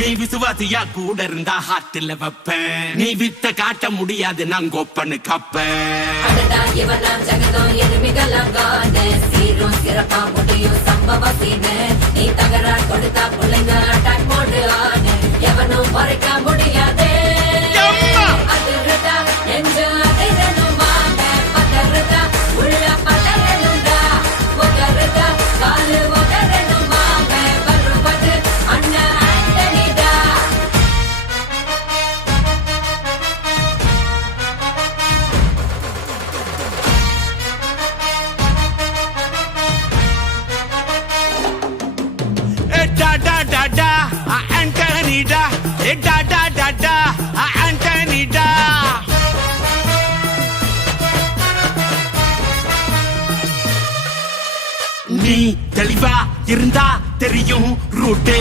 நீ விசுவாசியா கூட இருந்தா ஹார்ட்ல வைப்பேன். நீ வித்த காட்ட முடியாது நான் கொப்பனு கப்பேன். ஜகதம் எதுமிகலாம் காண சீரும் சிறப்பா முடியும் சம்பவ சீனு. நீ தகரா கொடுத்தா பிள்ளைங்க அட்டாக் போடு ஆனு. எவனும் மறைக்க முடியாதே. அதிருதா நெஞ்சு அதிரணும் வாங்க. பதறுதா உள்ள பதறணும்டா. ஒதறுதா காலு ஒதறணும் வாங்க. வருவது அண்ணன் ஆண்டனிடா. Da da da da, Anthony da. Da da da da, Anthony da. நீ தெளிவா இருந்தா தெரியும் ரூட்டே.